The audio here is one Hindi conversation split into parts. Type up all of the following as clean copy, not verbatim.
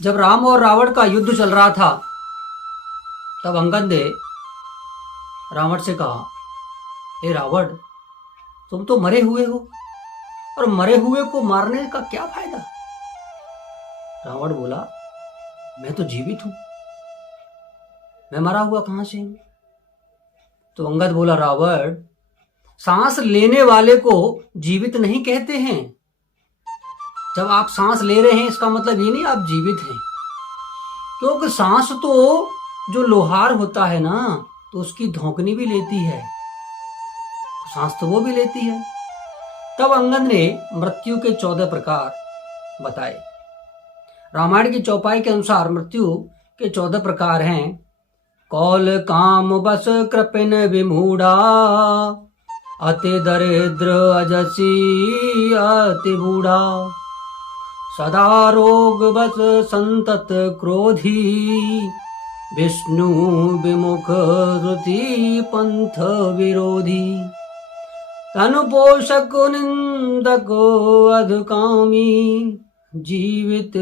जब राम और रावण का युद्ध चल रहा था तब अंगद ने रावण से कहा, हे रावण, तुम तो मरे हुए हो और मरे हुए को मारने का क्या फायदा। रावण बोला, मैं तो जीवित हूं, मैं मरा हुआ कहां से हूं। तो अंगद बोला, रावण, सांस लेने वाले को जीवित नहीं कहते हैं। जब आप सांस ले रहे हैं इसका मतलब ये नहीं आप जीवित हैं, क्योंकि सांस तो जो लोहार होता है ना, तो उसकी धौंकनी भी लेती है, तो सांस तो वो भी लेती है। तब अंगद ने मृत्यु के 14 प्रकार बताए। रामायण की चौपाई के अनुसार मृत्यु के 14 प्रकार हैं। कौल काम बस कृपिन विमूढ़ा, अति दरिद्र अजसी अति बूढ़ा, सदा रोग बस संतत क्रोधी, विष्णु विमुख श्रुति पंथ विरोधी, तनु पोषक निंदक अधकामी, जीवित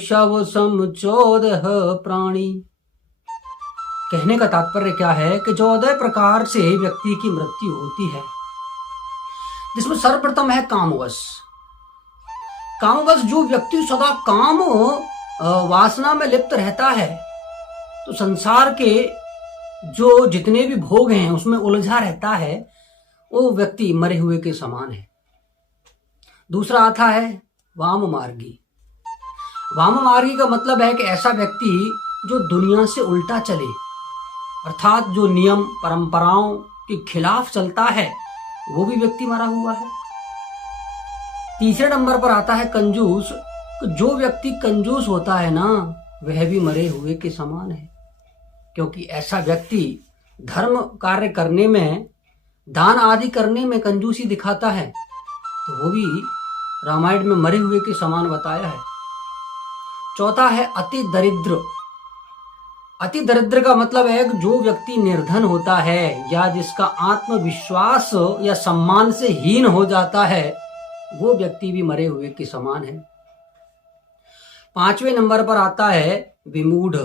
शव सम 14 प्राणी। कहने का तात्पर्य क्या है कि 14 प्रकार से व्यक्ति की मृत्यु होती है, जिसमें सर्वप्रथम है कामवश। कामवश जो व्यक्ति सदा काम वासना में लिप्त रहता है, तो संसार के जो जितने भी भोग हैं उसमें उलझा रहता है, वो व्यक्ति मरे हुए के समान है। दूसरा आता है वाम मार्गी। वाम मार्गी का मतलब है कि ऐसा व्यक्ति जो दुनिया से उल्टा चले, अर्थात जो नियम परंपराओं के खिलाफ चलता है, वो भी व्यक्ति मरा हुआ है। तीसरे नंबर पर आता है कंजूस। जो व्यक्ति कंजूस होता है ना, वह भी मरे हुए के समान है, क्योंकि ऐसा व्यक्ति धर्म कार्य करने में, दान आदि करने में कंजूसी दिखाता है, तो वो भी रामायण में मरे हुए के समान बताया है। चौथा है अति दरिद्र। अति दरिद्र का मतलब है कि जो व्यक्ति निर्धन होता है या जिसका आत्मविश्वास या सम्मान से हीन हो जाता है, वो व्यक्ति भी मरे हुए के समान है। पांचवें नंबर पर आता है विमूढ़।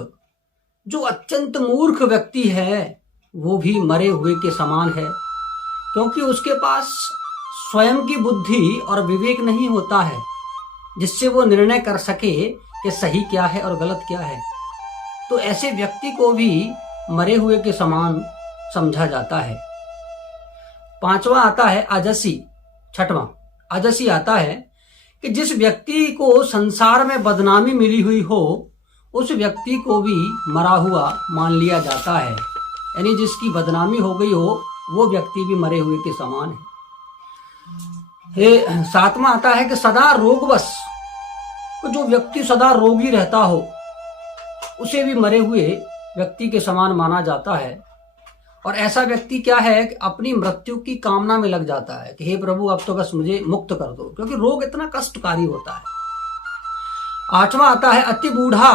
जो अत्यंत मूर्ख व्यक्ति है वो भी मरे हुए के समान है, क्योंकि उसके पास स्वयं की बुद्धि और विवेक नहीं होता है जिससे वो निर्णय कर सके कि सही क्या है और गलत क्या है। तो ऐसे व्यक्ति को भी मरे हुए के समान समझा जाता है। पांचवा आता है अजसी। छठवां अजसी आता है कि जिस व्यक्ति को संसार में बदनामी मिली हुई हो, उस व्यक्ति को भी मरा हुआ मान लिया जाता है, यानी जिसकी बदनामी हो गई हो वो व्यक्ति भी मरे हुए के समान है। सातवां आता है कि सदा रोगवश। जो व्यक्ति सदा रोगी रहता हो उसे भी मरे हुए व्यक्ति के समान माना जाता है। और ऐसा व्यक्ति क्या है कि अपनी मृत्यु की कामना में लग जाता है कि हे प्रभु, अब तो बस मुझे मुक्त कर दो, क्योंकि रोग इतना कष्टकारी होता है। आठवां आता है अति बूढ़ा।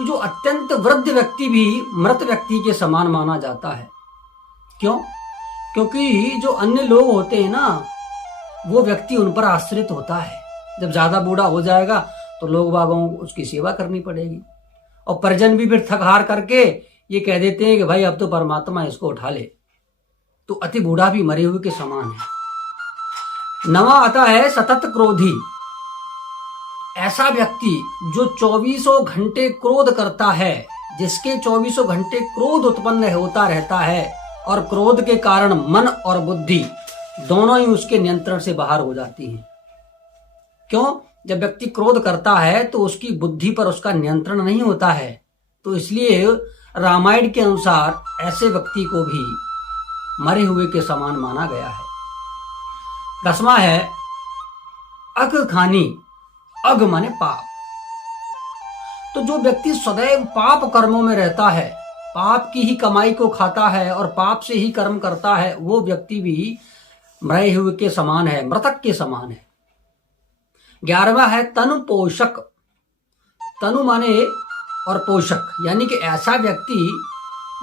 जो अत्यंत वृद्ध व्यक्ति भी मृत व्यक्ति के समान माना जाता है। क्यों? क्योंकि जो अन्य लोग होते हैं ना, वो व्यक्ति उन पर आश्रित होता है। जब ज्यादा बूढ़ा हो जाएगा तो लोग बागों को उसकी सेवा करनी पड़ेगी, और परिजन भी फिर थक हार करके ये कह देते हैं कि भाई अब तो परमात्मा इसको उठा ले। तो अति बूढ़ा भी मरे हुए के समान है। नवा आता है सतत क्रोधी। ऐसा व्यक्ति जो 24 घंटे क्रोध करता है, जिसके 24 घंटे क्रोध उत्पन्न होता रहता है, और क्रोध के कारण मन और बुद्धि दोनों ही उसके नियंत्रण से बाहर हो जाती हैं। क्यों? जब व्यक्ति क्रोध करता है तो उसकी बुद्धि पर उसका नियंत्रण नहीं होता है, तो इसलिए रामायण के अनुसार ऐसे व्यक्ति को भी मरे हुए के समान माना गया है। 10वां है अघ खानी। अघ माने पाप। तो जो व्यक्ति सदैव पाप कर्मों में रहता है, पाप की ही कमाई को खाता है और पाप से ही कर्म करता है, वो व्यक्ति भी मरे हुए के समान है, मृतक के समान है। 11वां है तनु पोषक। तनु माने और पोषक, यानी कि ऐसा व्यक्ति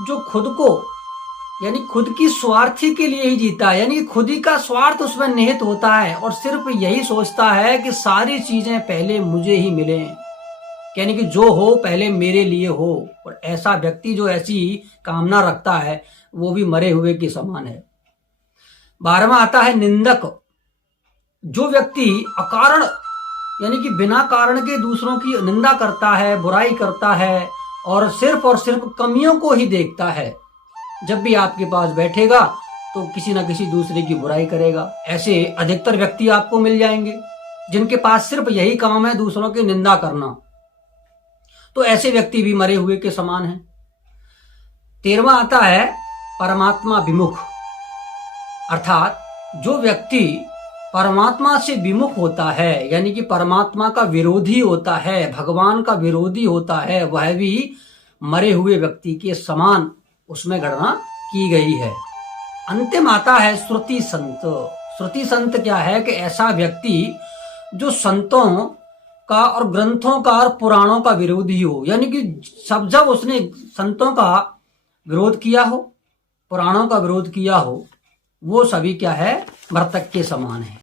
जो खुद को, यानी खुद की स्वार्थी के लिए ही जीता है, यानी खुद ही का स्वार्थ उसमें निहित होता है और सिर्फ यही सोचता है कि सारी चीजें पहले मुझे ही मिलें, यानी कि जो हो पहले मेरे लिए हो। और ऐसा व्यक्ति जो ऐसी कामना रखता है वो भी मरे हुए के समान है। 12वां आता है निंदक। जो व्यक्ति अकारण यानी कि बिना कारण के दूसरों की निंदा करता है, बुराई करता है और सिर्फ कमियों को ही देखता है, जब भी आपके पास बैठेगा तो किसी ना किसी दूसरे की बुराई करेगा। ऐसे अधिकतर व्यक्ति आपको मिल जाएंगे जिनके पास सिर्फ यही काम है, दूसरों की निंदा करना। तो ऐसे व्यक्ति भी मरे हुए के समान हैं। 13वां आता है परमात्मा विमुख। अर्थात जो व्यक्ति परमात्मा से विमुख होता है यानी कि परमात्मा का विरोधी होता है, भगवान का विरोधी होता है, वह भी मरे हुए व्यक्ति के समान उसमें गणना की गई है। अंतिम आता है श्रुति संत। श्रुति संत क्या है कि ऐसा व्यक्ति जो संतों का और ग्रंथों का और पुराणों का विरोधी हो, यानी कि जब उसने संतों का विरोध किया हो, पुराणों का विरोध किया हो, वो सभी क्या है, मृतक के समान है।